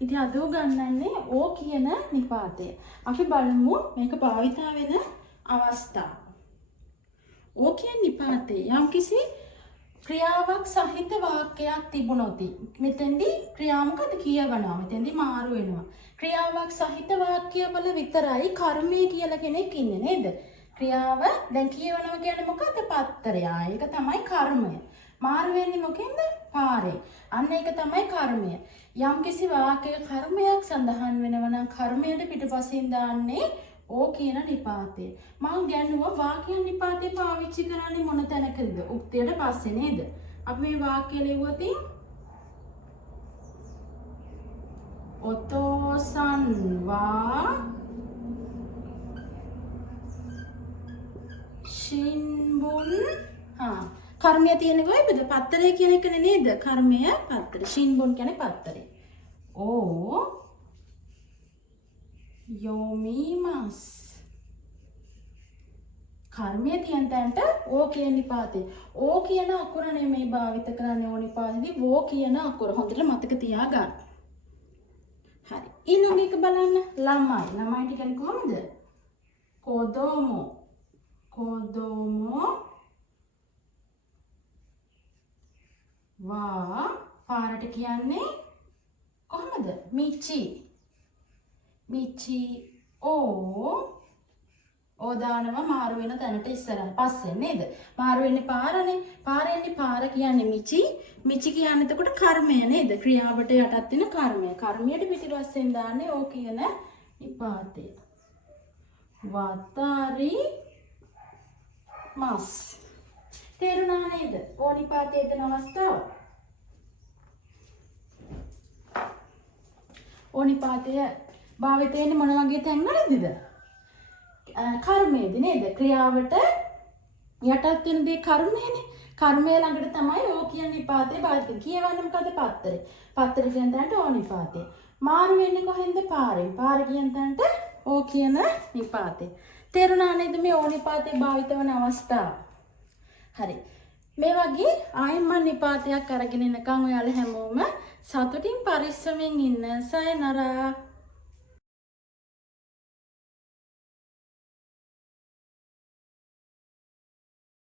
ඉතින් අද උගන්වන්නේ ඕ කියන නිපාතය. අපි බලමු මේක භාවිතා වෙන අවස්ථා. ඕ කියන නිපාතේ යම්කිසි ක්‍රියාවක් සහිත වාක්‍යයක් තිබුණොත් මෙතෙන්දී ක්‍රියාව මොකද කියවනවා. මෙතෙන්දී මාරු වෙනවා. ක්‍රියාවක් සහිත වාක්‍යවල විතරයි කර්මය කියලා කෙනෙක් ඉන්නේ නේද? ක්‍රියාව දැන් කියවනවා කියන්නේ මොකද්ද? පත්තරය. ඒක තමයි කර්මය. මාරු වෙන්නේ මොකෙන්ද? පාරේ. අන්න ඒක තමයි කර්මය. යම්කිසි වාක්‍යයක කර්මයක් සඳහන් වෙනවා නම් කර්මයට පිටපසින් දාන්නේ ඕ කියන නිපාතය. මම ගැනුවා වාක්‍ය නිපාතේ පාවිච්චි කරන්නේ මොන තැනකද? උක්තියට පස්සේ නේද? අපි මේ වාක්‍ය ලියුවොත් ඔතෝසන් වා ශින්බුන් කර්මය තියෙන්නේ කොහෙද? පත්තරේ කියන එකනේ නේද? කර්මය පත්තරේ. ශින්බුන් කියන්නේ පත්තරේ. ඕ යොමිමස් කර්මය තියෙන තැනට ඕ කියන නිපාතේ. ඕ කියන අකුර නෙමෙයි භාවිත කරන්නේ ඕ නිපාතේදී වෝ කියන අකුර. හොඳට මතක තියාගන්න. හරි. ඊළඟ එක බලන්න. ළමයි. ළමයිට කියන්නේ කොහොමද? කොදොමෝ. කොදොමෝ වා පාරට කියන්නේ කොහොමද? මිචි. මිචි ඕ දානවා මාරු වෙන තැනට ඉස්සරහ පස්සේ නේද? මාරු වෙන්නේ පාරනේ. පාරෙන්නේ පාර කියන්නේ මිචි. මිචි කියන්නේ එතකොට කර්මය නේද? ක්‍රියාවට යටත් වෙන කර්මය. කර්මයට පිටිපස්සෙන් දාන්නේ ඕ කියන නිපාතය. වතරි මස්. තේරුණා නේද? ඕ නිපාතයේ දෙන අවස්ථාව. ඕ නිපාතය භාවිත වෙන්නේ මොන වගේ තැන්වලදීද? කර්මයේදී නේද? ක්‍රියාවට යටත් වෙන දේ කර්මයනේ. කර්මය ළඟට තමයි ඕ කියන නිපාතේ භාවිත වෙන්නේ. කියවන්නේ මොකද? පත්තරේ. පත්තරේ කියන තැනට ඕ නිපාතේ. මාරු වෙන්නේ කොහෙන්ද? පාරෙන්. පාර කියන තැනට ඕ කියන නිපාතේ. තේරුණා නේද මේ ඕ නිපාතේ භාවිත වන අවස්ථාව? හරි. මේ වගේ ආයෙත් මම නිපාතයක් අරගෙන එනකන් ඔයාලා හැමෝම සතුටින් පරිස්සමෙන් ඉන්න. සයනරා.